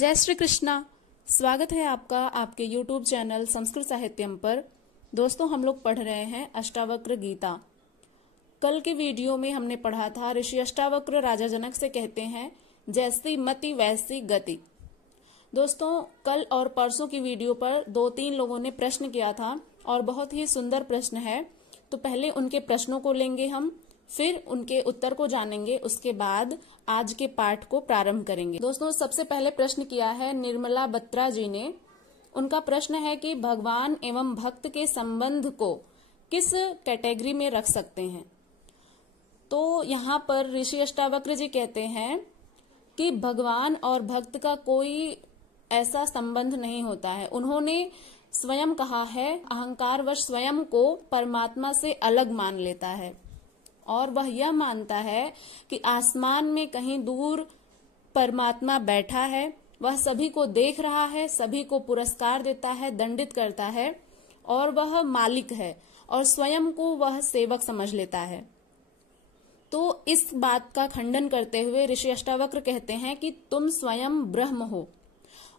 जय श्री कृष्णा। स्वागत है आपका आपके YouTube चैनल संस्कृत साहित्यम पर। दोस्तों, हम लोग पढ़ रहे हैं अष्टावक्र गीता। कल के वीडियो में हमने पढ़ा था ऋषि अष्टावक्र राजा जनक से कहते हैं जैसी मति वैसी गति। दोस्तों, कल और परसों की वीडियो पर 2-3 लोगों ने प्रश्न किया था और बहुत ही सुंदर प्रश्न है। तो पहले उनके प्रश्नों को लेंगे हम, फिर उनके उत्तर को जानेंगे, उसके बाद आज के पाठ को प्रारंभ करेंगे। दोस्तों, सबसे पहले प्रश्न किया है निर्मला बत्रा जी ने। उनका प्रश्न है कि भगवान एवं भक्त के संबंध को किस कैटेगरी में रख सकते हैं। तो यहाँ पर ऋषि अष्टावक्र जी कहते हैं कि भगवान और भक्त का कोई ऐसा संबंध नहीं होता है। उन्होंने स्वयं कहा है अहंकारवश स्वयं को परमात्मा से अलग मान लेता है और वह यह मानता है कि आसमान में कहीं दूर परमात्मा बैठा है, वह सभी को देख रहा है, सभी को पुरस्कार देता है, दंडित करता है और वह मालिक है और स्वयं को वह सेवक समझ लेता है। तो इस बात का खंडन करते हुए ऋषि अष्टावक्र कहते हैं कि तुम स्वयं ब्रह्म हो।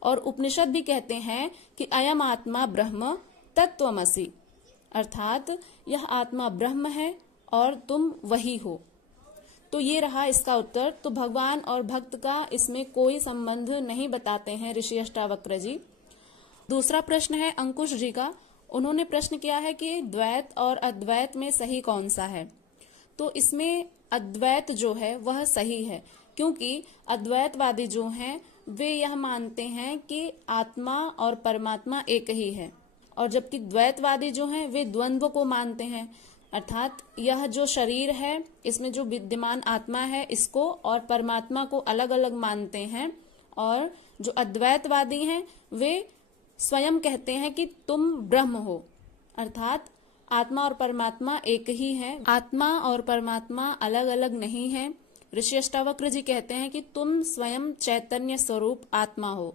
और उपनिषद भी कहते हैं कि अयम आत्मा ब्रह्म तत्त्वमसि, अर्थात यह आत्मा ब्रह्म है और तुम वही हो। तो ये रहा इसका उत्तर। तो भगवान और भक्त का इसमें कोई संबंध नहीं बताते हैं ऋषि अष्टावक्र जी। दूसरा प्रश्न है अंकुश जी का। उन्होंने प्रश्न किया है कि द्वैत और अद्वैत में सही कौन सा है। तो इसमें अद्वैत जो है वह सही है, क्योंकि अद्वैतवादी जो हैं वे यह मानते हैं कि आत्मा और परमात्मा एक ही है, और जबकि द्वैतवादी जो हैं वे द्वंद्व को मानते हैं, अर्थात यह जो शरीर है इसमें जो विद्यमान आत्मा है इसको और परमात्मा को अलग अलग मानते हैं। और जो अद्वैतवादी हैं वे स्वयं कहते हैं कि तुम ब्रह्म हो, अर्थात आत्मा और परमात्मा एक ही है, आत्मा और परमात्मा अलग अलग नहीं है। ऋषि अष्टावक्र जी कहते हैं कि तुम स्वयं चैतन्य स्वरूप आत्मा हो,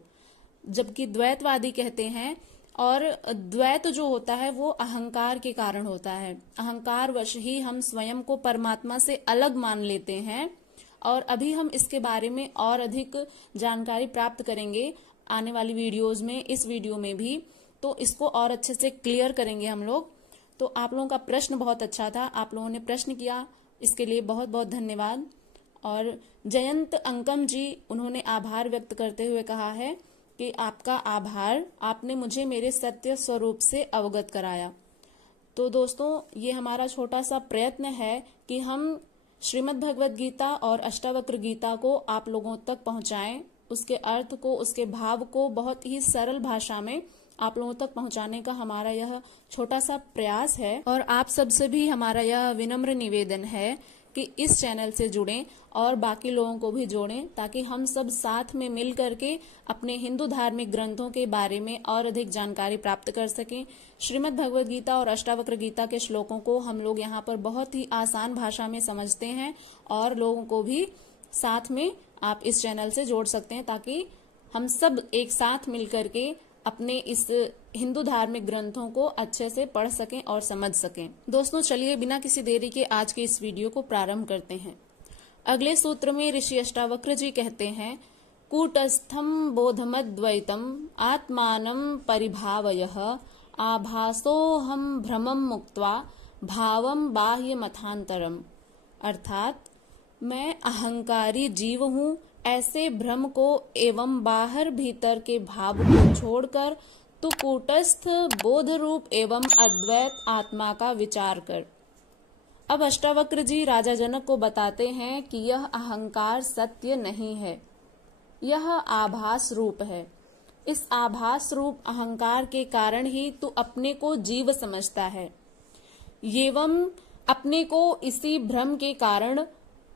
जबकि द्वैतवादी कहते हैं, और द्वैत जो होता है वो अहंकार के कारण होता है। अहंकार वश ही हम स्वयं को परमात्मा से अलग मान लेते हैं। और अभी हम इसके बारे में और अधिक जानकारी प्राप्त करेंगे आने वाली वीडियोज में, इस वीडियो में भी। तो इसको और अच्छे से क्लियर करेंगे हम लोग। तो आप लोगों का प्रश्न बहुत अच्छा था, आप लोगों ने प्रश्न किया, इसके लिए बहुत बहुत धन्यवाद। और जयंत अंकम जी, उन्होंने आभार व्यक्त करते हुए कहा है कि आपका आभार, आपने मुझे मेरे सत्य स्वरूप से अवगत कराया। तो दोस्तों, ये हमारा छोटा सा प्रयत्न है कि हम श्रीमद् भगवद गीता और अष्टावक्र गीता को आप लोगों तक पहुंचाएं, उसके अर्थ को, उसके भाव को बहुत ही सरल भाषा में आप लोगों तक पहुंचाने का हमारा यह छोटा सा प्रयास है। और आप सबसे भी हमारा यह विनम्र निवेदन है कि इस चैनल से जुड़ें और बाकी लोगों को भी जोड़ें, ताकि हम सब साथ में मिल करके अपने हिंदू धार्मिक ग्रंथों के बारे में और अधिक जानकारी प्राप्त कर सकें। श्रीमद् भगवद गीता और अष्टावक्र गीता के श्लोकों को हम लोग यहाँ पर बहुत ही आसान भाषा में समझते हैं और लोगों को भी साथ में आप इस चैनल से जोड़ सकते हैं, ताकि हम सब एक साथ मिल करके अपने इस हिंदू धार्मिक ग्रंथों को अच्छे से पढ़ सकें और समझ सकें। दोस्तों, चलिए बिना किसी देरी के आज के इस वीडियो को प्रारंभ करते हैं। अगले सूत्र में ऋषि अष्टावक्र जी कहते हैं कूटस्थम बोधमद्वैतम आत्मानं परिभावयः आभासोहम भ्रमं मुक्त्वा भावं बाह्य मथांतरम, अर्थात मैं अहंकारी जीव हूँ, ऐसे भ्रम को एवं बाहर भीतर के भाव को छोड़कर तू कूटस्थ बोध रूप एवं अद्वैत आत्मा का विचार कर। अब अष्टावक्र जी राजा जनक को बताते हैं कि यह अहंकार सत्य नहीं है, यह आभास रूप है। इस आभास रूप अहंकार के कारण ही तू अपने को जीव समझता है, एवं अपने को इसी भ्रम के कारण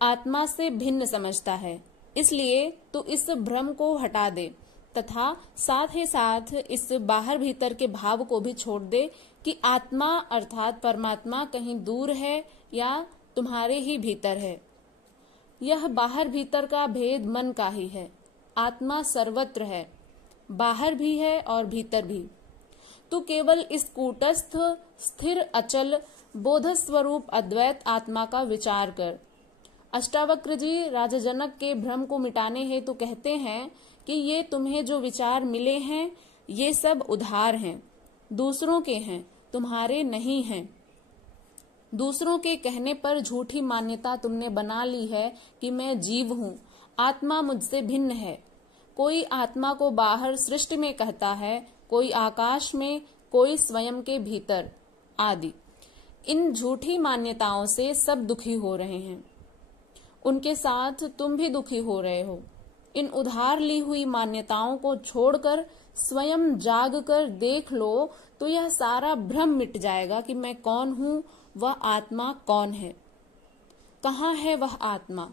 आत्मा से भिन्न समझता है। इसलिए तू इस भ्रम को हटा दे तथा साथ ही साथ इस बाहर भीतर के भाव को भी छोड़ दे कि आत्मा अर्थात परमात्मा कहीं दूर है या तुम्हारे ही भीतर है। यह बाहर भीतर का भेद मन का ही है। आत्मा सर्वत्र है, बाहर भी है और भीतर भी। तू केवल इस कूटस्थ स्थिर अचल बोध स्वरूप अद्वैत आत्मा का विचार कर। अष्टावक्र जी राजा जनक के भ्रम को मिटाने हेतु कहते हैं कि ये तुम्हें जो विचार मिले हैं ये सब उधार हैं, दूसरों के हैं, तुम्हारे नहीं हैं। दूसरों के कहने पर झूठी मान्यता तुमने बना ली है कि मैं जीव हूं, आत्मा मुझसे भिन्न है। कोई आत्मा को बाहर सृष्टि में कहता है, कोई आकाश में, कोई स्वयं के भीतर आदि। इन झूठी मान्यताओं से सब दुखी हो रहे हैं, उनके साथ तुम भी दुखी हो रहे हो। इन उधार ली हुई मान्यताओं को छोड़कर स्वयं जाग कर देख लो तो यह सारा भ्रम मिट जाएगा कि मैं कौन हूं, वह आत्मा कौन है। कहाँ है वह आत्मा?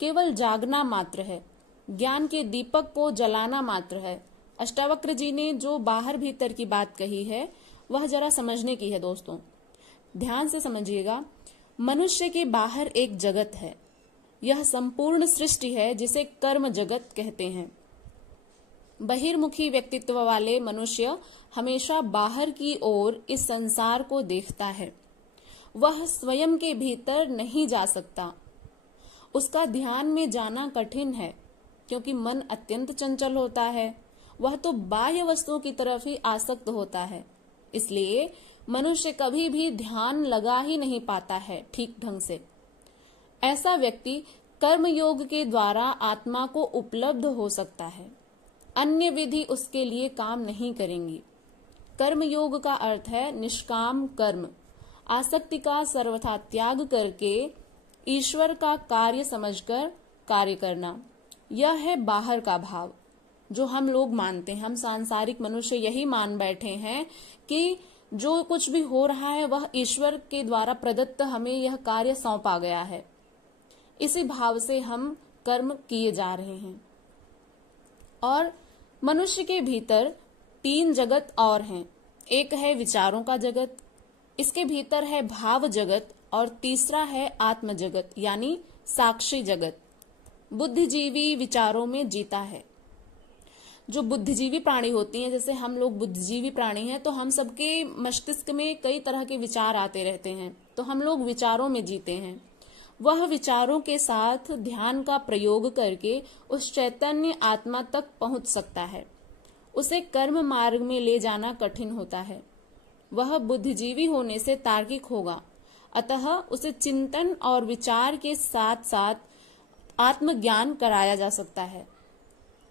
केवल जागना मात्र है, ज्ञान के दीपक को जलाना मात्र है। अष्टावक्र जी ने जो बाहर भीतर की बात कही है वह जरा समझने की है दोस्तों, ध्यान से समझिएगा। मनुष्य के बाहर एक जगत है, यह संपूर्ण सृष्टि है जिसे कर्म जगत कहते हैं। बहिर्मुखी व्यक्तित्व वाले मनुष्य हमेशा बाहर की ओर इस संसार को देखता है, वह स्वयं के भीतर नहीं जा सकता। उसका ध्यान में जाना कठिन है क्योंकि मन अत्यंत चंचल होता है, वह तो बाह्य वस्तुओं की तरफ ही आसक्त होता है। इसलिए मनुष्य कभी भी ध्यान लगा ही नहीं पाता है ठीक ढंग से। ऐसा व्यक्ति कर्म योग के द्वारा आत्मा को उपलब्ध हो सकता है, अन्य विधि उसके लिए काम नहीं करेंगी। कर्म योग का अर्थ है निष्काम कर्म, आसक्ति का सर्वथा त्याग करके ईश्वर का कार्य समझकर कार्य करना। यह है बाहर का भाव जो हम लोग मानते हैं। हम सांसारिक मनुष्य यही मान बैठे हैं कि जो कुछ भी हो रहा है वह ईश्वर के द्वारा प्रदत्त हमें यह कार्य सौंपा गया है। इसी भाव से हम कर्म किए जा रहे हैं। और मनुष्य के भीतर तीन जगत और हैं। एक है विचारों का जगत, इसके भीतर है भाव जगत, और तीसरा है आत्म जगत यानी साक्षी जगत। बुद्धिजीवी विचारों में जीता है। जो बुद्धिजीवी प्राणी होती हैं, जैसे हम लोग बुद्धिजीवी प्राणी हैं, तो हम सबके मस्तिष्क में कई तरह के विचार आते रहते हैं, तो हम लोग विचारों में जीते हैं। वह विचारों के साथ ध्यान का प्रयोग करके उस चैतन्य आत्मा तक पहुंच सकता है। उसे कर्म मार्ग में ले जाना कठिन होता है। वह बुद्धिजीवी होने से तार्किक होगा, अतः उसे चिंतन और विचार के साथ साथ आत्मज्ञान कराया जा सकता है।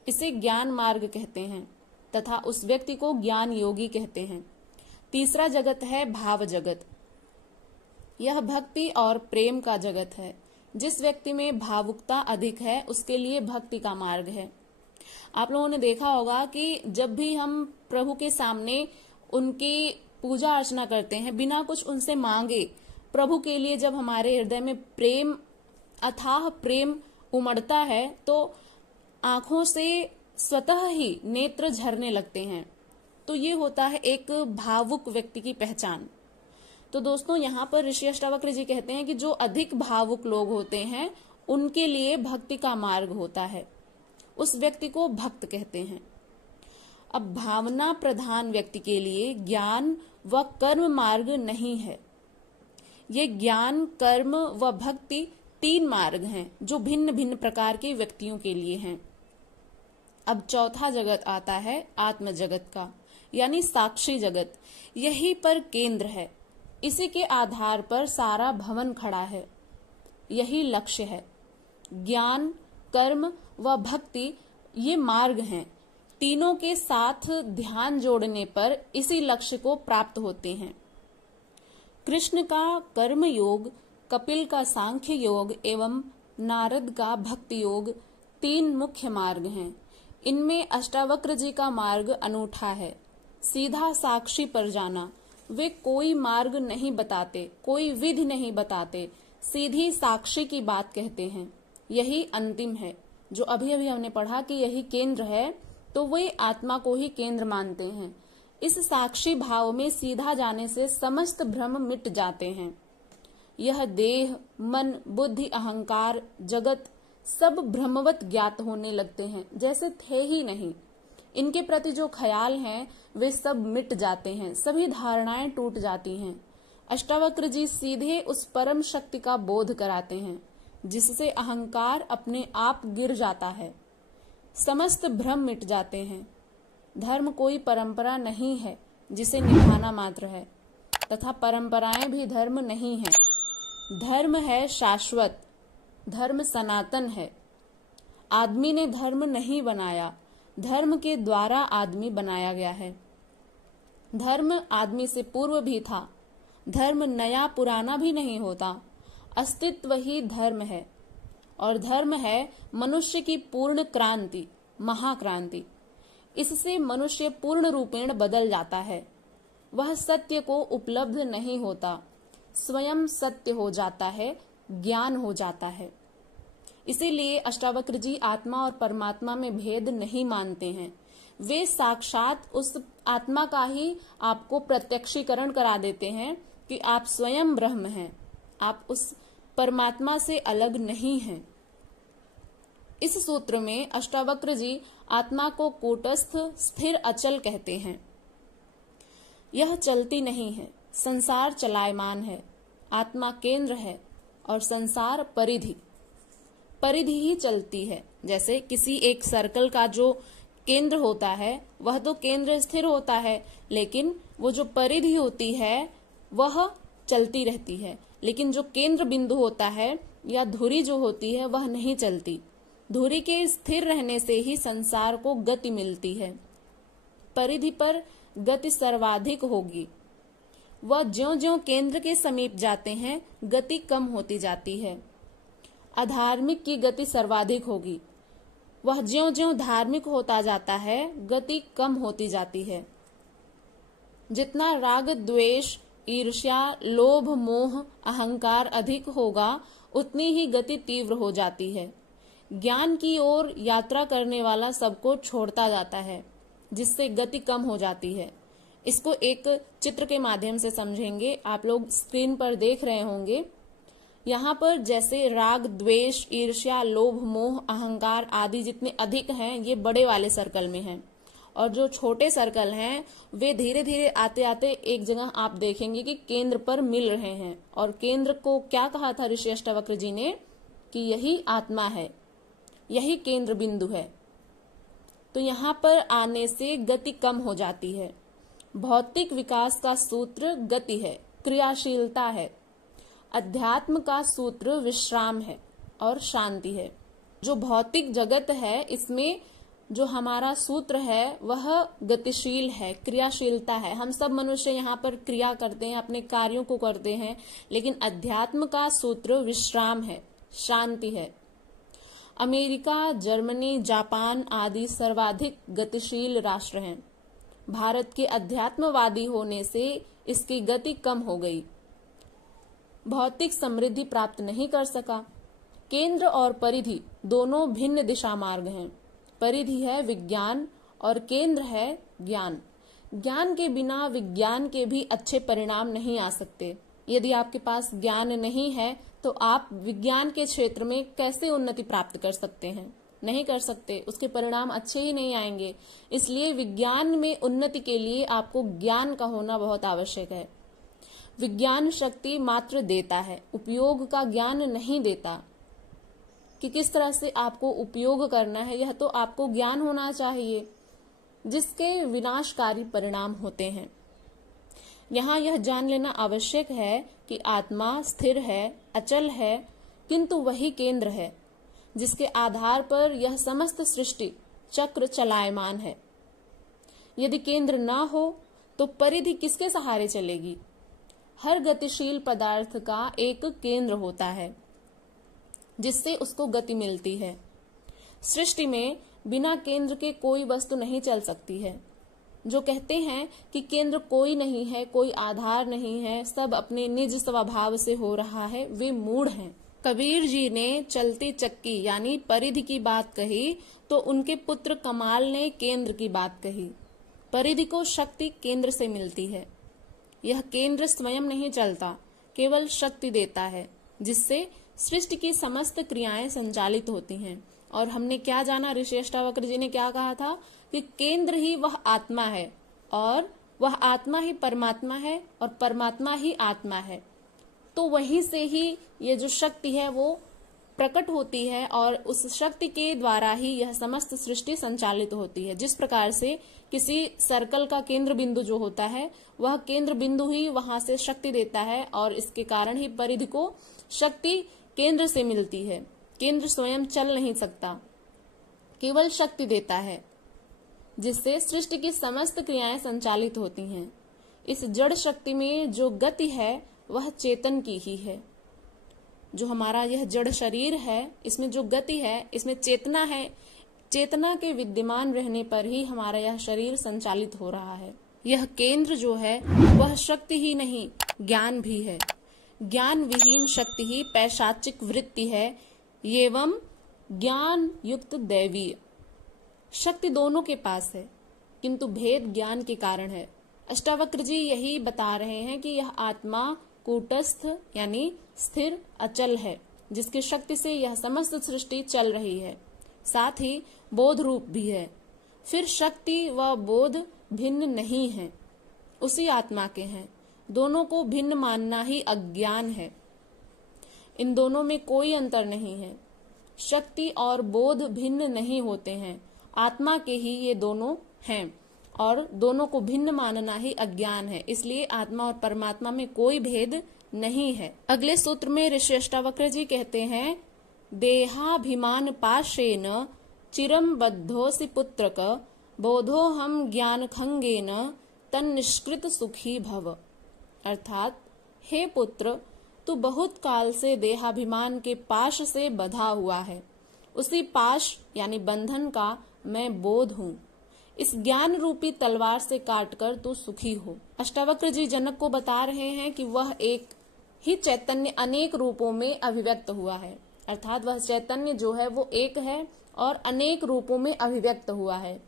इसे ज्ञान मार्ग कहते हैं तथा उस व्यक्ति को ज्ञान योगी कहते हैं। तीसरा जगत है भाव जगत। यह भक्ति और प्रेम का जगत है। जिस व्यक्ति में भावुकता अधिक है उसके लिए भक्ति का मार्ग है। आप लोगों ने देखा होगा कि जब भी हम प्रभु के सामने उनकी पूजा अर्चना करते हैं बिना कुछ उनसे मांगे, प्रभु के लिए जब हमारे हृदय में प्रेम, अथाह प्रेम उमड़ता है तो आंखों से स्वतः ही नेत्र झरने लगते हैं। तो ये होता है एक भावुक व्यक्ति की पहचान। तो दोस्तों, यहाँ पर ऋषि अष्टावक्र जी कहते हैं कि जो अधिक भावुक लोग होते हैं उनके लिए भक्ति का मार्ग होता है, उस व्यक्ति को भक्त कहते हैं। अब भावना प्रधान व्यक्ति के लिए ज्ञान व कर्म मार्ग नहीं है। ये ज्ञान, कर्म व भक्ति तीन मार्ग हैं जो भिन्न भिन्न प्रकार के व्यक्तियों के लिए हैं। अब चौथा जगत आता है आत्म जगत का, यानी साक्षी जगत। यही पर केंद्र है, इसी के आधार पर सारा भवन खड़ा है। यही लक्ष्य है। ज्ञान, कर्म व भक्ति ये मार्ग हैं। तीनों के साथ ध्यान जोड़ने पर इसी लक्ष्य को प्राप्त होते हैं। कृष्ण का कर्म योग, कपिल का सांख्य योग एवं नारद का भक्ति योग तीन मुख्य मार्ग हैं। इनमें अष्टावक्र जी का मार्ग अनूठा है, सीधा साक्षी पर जाना। वे कोई मार्ग नहीं बताते, कोई विधि नहीं बताते, सीधी साक्षी की बात कहते हैं। यही अंतिम है। जो अभी अभी हमने पढ़ा कि यही केंद्र है, तो वे आत्मा को ही केंद्र मानते हैं। इस साक्षी भाव में सीधा जाने से समस्त भ्रम मिट जाते हैं। यह देह, मन, बुद्धि, अहंकार, जगत सब भ्रमवत ज्ञात होने लगते हैं, जैसे थे ही नहीं। इनके प्रति जो ख्याल हैं वे सब मिट जाते हैं, सभी धारणाएं टूट जाती हैं। अष्टावक्र जी सीधे उस परम शक्ति का बोध कराते हैं जिससे अहंकार अपने आप गिर जाता है। समस्त भ्रम मिट जाते हैं। धर्म कोई परंपरा नहीं है जिसे निभाना मात्र है, तथा परंपराएं भी धर्म नहीं है। धर्म है शाश्वत, धर्म सनातन है। आदमी ने धर्म नहीं बनाया, धर्म के द्वारा आदमी बनाया गया है। धर्म आदमी से पूर्व भी था। धर्म नया पुराना भी नहीं होता, अस्तित्व ही धर्म है। और धर्म है मनुष्य की पूर्ण क्रांति, महाक्रांति। इससे मनुष्य पूर्ण रूपेण बदल जाता है। वह सत्य को उपलब्ध नहीं होता, स्वयं सत्य हो जाता है, ज्ञान हो जाता है। इसीलिए अष्टावक्र जी आत्मा और परमात्मा में भेद नहीं मानते हैं। वे साक्षात उस आत्मा का ही आपको प्रत्यक्षीकरण करा देते हैं कि आप स्वयं ब्रह्म हैं, आप उस परमात्मा से अलग नहीं हैं। इस सूत्र में अष्टावक्र जी आत्मा को कूटस्थ, स्थिर, अचल कहते हैं। यह चलती नहीं है, संसार चलायमान है। आत्मा केंद्र है और संसार परिधि। परिधि ही चलती है। जैसे किसी एक सर्कल का जो केंद्र होता है वह तो केंद्र स्थिर होता है, लेकिन वो जो परिधि होती है वह चलती रहती है। लेकिन जो केंद्र बिंदु होता है या धुरी जो होती है वह नहीं चलती। धुरी के स्थिर रहने से ही संसार को गति मिलती है। परिधि पर गति सर्वाधिक होगी। वह ज्यों-ज्यों केंद्र के समीप जाते हैं गति कम होती जाती है। अधार्मिक की गति सर्वाधिक होगी। वह ज्यों-ज्यों धार्मिक होता जाता है गति कम होती जाती है। जितना राग, द्वेष, ईर्ष्या, लोभ, मोह, अहंकार अधिक होगा उतनी ही गति तीव्र हो जाती है। ज्ञान की ओर यात्रा करने वाला सबको छोड़ता जाता है, जिससे गति कम हो जाती है। इसको एक चित्र के माध्यम से समझेंगे। आप लोग स्क्रीन पर देख रहे होंगे। यहाँ पर जैसे राग, द्वेष, ईर्ष्या, लोभ, मोह, अहंकार आदि जितने अधिक हैं ये बड़े वाले सर्कल में हैं, और जो छोटे सर्कल हैं वे धीरे धीरे आते आते एक जगह आप देखेंगे कि केंद्र पर मिल रहे हैं। और केंद्र को क्या कहा था ऋषि अष्टावक्र जी ने कि यही आत्मा है, यही केंद्र बिंदु है। तो यहाँ पर आने से गति कम हो जाती है। भौतिक विकास का सूत्र गति है, क्रियाशीलता है। अध्यात्म का सूत्र विश्राम है और शांति है। जो भौतिक जगत है इसमें जो हमारा सूत्र है वह गतिशील है, क्रियाशीलता है। हम सब मनुष्य यहाँ पर क्रिया करते हैं, अपने कार्यों को करते हैं, लेकिन अध्यात्म का सूत्र विश्राम है, शांति है। अमेरिका, जर्मनी, जापान आदि सर्वाधिक गतिशील राष्ट्र हैं। भारत के अध्यात्मवादी होने से इसकी गति कम हो गई, भौतिक समृद्धि प्राप्त नहीं कर सका। केंद्र और परिधि दोनों भिन्न दिशा मार्ग हैं। परिधि है विज्ञान और केंद्र है ज्ञान। ज्ञान के बिना विज्ञान के भी अच्छे परिणाम नहीं आ सकते। यदि आपके पास ज्ञान नहीं है तो आप विज्ञान के क्षेत्र में कैसे उन्नति प्राप्त कर सकते हैं? नहीं कर सकते, उसके परिणाम अच्छे ही नहीं आएंगे। इसलिए विज्ञान में उन्नति के लिए आपको ज्ञान का होना बहुत आवश्यक है। विज्ञान शक्ति मात्र देता है, उपयोग का ज्ञान नहीं देता। कि किस तरह से आपको उपयोग करना है यह तो आपको ज्ञान होना चाहिए, जिसके विनाशकारी परिणाम होते हैं। यहाँ यह जान लेना आवश्यक है कि आत्मा स्थिर है, अचल है, किंतु वही केंद्र है जिसके आधार पर यह समस्त सृष्टि चक्र चलायमान है। यदि केंद्र ना हो तो परिधि किसके सहारे चलेगी? हर गतिशील पदार्थ का एक केंद्र होता है जिससे उसको गति मिलती है। सृष्टि में बिना केंद्र के कोई वस्तु नहीं चल सकती है। जो कहते हैं कि केंद्र कोई नहीं है, कोई आधार नहीं है, सब अपने निज स्वभाव से हो रहा है, वे मूढ़ हैं। कबीर जी ने चलती चक्की यानी परिधि की बात कही तो उनके पुत्र कमाल ने केंद्र की बात कही। परिधि को शक्ति केंद्र से मिलती है। यह केंद्र स्वयं नहीं चलता, केवल शक्ति देता है, जिससे सृष्टि की समस्त क्रियाएं संचालित होती हैं। और हमने क्या जाना, ऋषि अष्टावक्र जी ने क्या कहा था कि केंद्र ही वह आत्मा है और वह आत्मा ही परमात्मा है और परमात्मा ही आत्मा है। तो वहीं से ही ये जो शक्ति है वो प्रकट होती है और उस शक्ति के द्वारा ही यह समस्त सृष्टि संचालित होती है। जिस प्रकार से किसी सर्कल का केंद्र बिंदु जो होता है वह केंद्र बिंदु ही वहां से शक्ति देता है और इसके कारण ही परिधि को शक्ति केंद्र से मिलती है। केंद्र स्वयं चल नहीं सकता, केवल शक्ति देता है, जिससे सृष्टि की समस्त क्रियाएं संचालित होती हैं। इस जड़ शक्ति में जो गति है वह चेतन की ही है। जो हमारा यह जड़ शरीर है इसमें जो गति है, इसमें चेतना है। चेतना के विद्यमान रहने पर ही हमारा यह शरीर संचालित हो रहा है। यह केंद्र जो है वह शक्ति ही नहीं, ज्ञान भी है। ज्ञान विहीन शक्ति ही पैशाचिक वृत्ति है, एवं ज्ञान युक्त दैवीय। शक्ति दोनों के पास है, किंतु भेद ज्ञान के कारण है। अष्टावक्र जी यही बता रहे हैं कि यह आत्मा कूटस्थ यानी स्थिर अचल है, जिसकी शक्ति से यह समस्त सृष्टि चल रही है, साथ ही बोध रूप भी है। फिर शक्ति व बोध भिन्न नहीं है, उसी आत्मा के हैं। दोनों को भिन्न मानना ही अज्ञान है। इन दोनों में कोई अंतर नहीं है। शक्ति और बोध भिन्न नहीं होते हैं, आत्मा के ही ये दोनों हैं और दोनों को भिन्न मानना ही अज्ञान है। इसलिए आत्मा और परमात्मा में कोई भेद नहीं है। अगले सूत्र में ऋषि अष्टावक्र जी कहते हैं, देहाभिमान पाशेन चिरम बद्धोसि पुत्रक बोधो हम ज्ञान खंगेन तन्निष्कृत सुखी भव। अर्थात हे पुत्र, तू बहुत काल से देहाभिमान के पाश से बधा हुआ है। उसी पाश यानी बंधन का मैं बोध हूँ। इस ज्ञान रूपी तलवार से काटकर तू सुखी हो। अष्टावक्र जी जनक को बता रहे हैं कि वह एक ही चैतन्य अनेक रूपों में अभिव्यक्त हुआ है। अर्थात वह चैतन्य जो है वो एक है और अनेक रूपों में अभिव्यक्त हुआ है।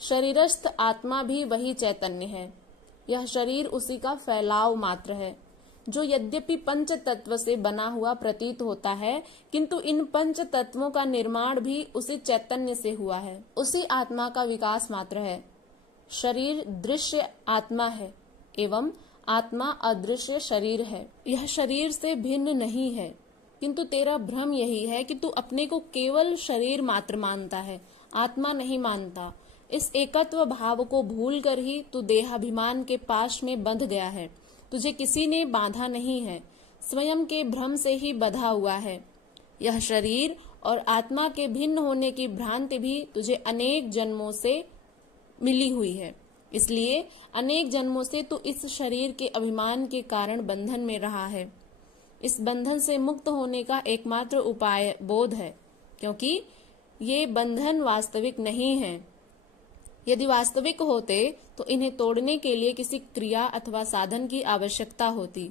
शरीरस्थ आत्मा भी वही चैतन्य है। यह शरीर उसी का फैलाव मात्र है, जो यद्यपि पंच तत्व से बना हुआ प्रतीत होता है, किंतु इन पंच तत्वों का निर्माण भी उसी चैतन्य से हुआ है। उसी आत्मा का विकास मात्र है। शरीर दृश्य आत्मा है एवं आत्मा अदृश्य शरीर है। यह शरीर से भिन्न नहीं है, किंतु तेरा भ्रम यही है कि तू अपने को केवल शरीर मात्र मानता है, आत्मा नहीं मानता। इस एकत्व भाव को भूलकर ही तू देहाभिमान के पाश में बंध गया है। तुझे किसी ने बांधा नहीं है, स्वयं के भ्रम से ही बंधा हुआ है। यह शरीर और आत्मा के भिन्न होने की भ्रांति भी तुझे अनेक जन्मों से मिली हुई है। इसलिए अनेक जन्मों से तू इस शरीर के अभिमान के कारण बंधन में रहा है। इस बंधन से मुक्त होने का एकमात्र उपाय बोध है, क्योंकि ये बंधन वास्तविक नहीं है। यदि वास्तविक होते तो इन्हें तोड़ने के लिए किसी क्रिया अथवा साधन की आवश्यकता होती,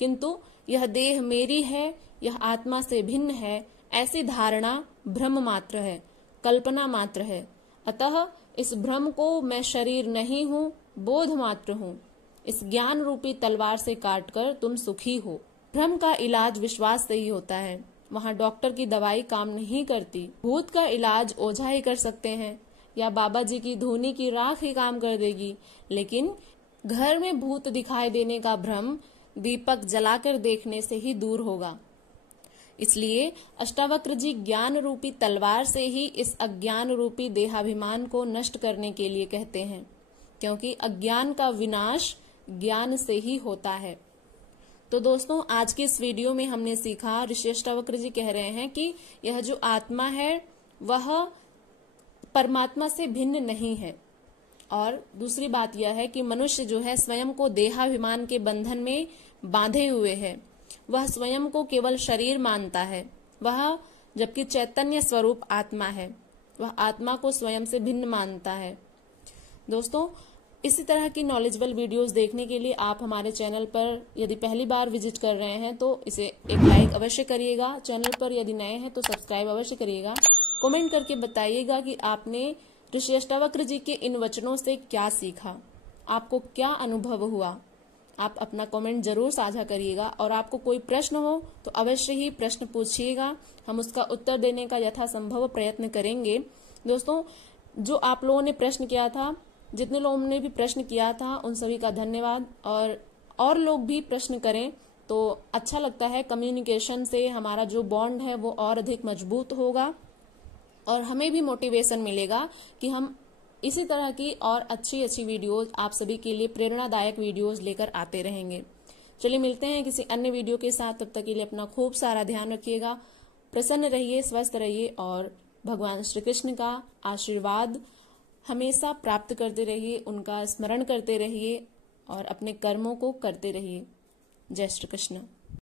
किंतु यह देह मेरी है, यह आत्मा से भिन्न है, ऐसी धारणा भ्रम मात्र है, कल्पना मात्र है। अतः इस भ्रम को मैं शरीर नहीं हूँ, बोध मात्र हूँ, इस ज्ञान रूपी तलवार से काटकर तुम सुखी हो। भ्रम का इलाज विश्वास से ही होता है, वहाँ डॉक्टर की दवाई काम नहीं करती। भूत का इलाज ओझा ही कर सकते हैं या बाबा जी की धूनी की राख ही काम कर देगी, लेकिन घर में भूत दिखाई देने का भ्रम दीपक जलाकर देखने से ही दूर होगा। इसलिए अष्टावक्र जी ज्ञान रूपी तलवार से ही इस अज्ञान रूपी देहाभिमान को नष्ट करने के लिए कहते हैं, क्योंकि अज्ञान का विनाश ज्ञान से ही होता है। तो दोस्तों, आज की इस वीडियो में हमने सीखा, ऋषि अष्टावक्र जी कह रहे हैं कि यह जो आत्मा है वह परमात्मा से भिन्न नहीं है। और दूसरी बात यह है कि मनुष्य जो है स्वयं को देहाभिमान के बंधन में बांधे हुए है। वह स्वयं को केवल शरीर मानता है, वह जबकि चैतन्य स्वरूप आत्मा है, वह आत्मा को स्वयं से भिन्न मानता है। दोस्तों, इसी तरह की नॉलेजेबल वीडियोस देखने के लिए आप हमारे चैनल पर यदि पहली बार विजिट कर रहे हैं तो इसे एक लाइक अवश्य करिएगा। चैनल पर यदि नए हैं तो सब्सक्राइब अवश्य करिएगा। कमेंट करके बताइएगा कि आपने ऋषि अष्टावक्र जी के इन वचनों से क्या सीखा, आपको क्या अनुभव हुआ। आप अपना कमेंट जरूर साझा करिएगा और आपको कोई प्रश्न हो तो अवश्य ही प्रश्न पूछिएगा, हम उसका उत्तर देने का यथासंभव प्रयत्न करेंगे। दोस्तों, जो आप लोगों ने प्रश्न किया था, जितने लोगों ने भी प्रश्न किया था, उन सभी का धन्यवाद। और लोग भी प्रश्न करें तो अच्छा लगता है। कम्युनिकेशन से हमारा जो बॉन्ड है वो और अधिक मजबूत होगा और हमें भी मोटिवेशन मिलेगा कि हम इसी तरह की और अच्छी अच्छी वीडियोस आप सभी के लिए प्रेरणादायक वीडियोस लेकर आते रहेंगे। चलिए मिलते हैं किसी अन्य वीडियो के साथ। तब तक के लिए अपना खूब सारा ध्यान रखिएगा, प्रसन्न रहिए, स्वस्थ रहिए और भगवान श्री कृष्ण का आशीर्वाद हमेशा प्राप्त करते रहिए, उनका स्मरण करते रहिए और अपने कर्मों को करते रहिए। जय श्री कृष्ण।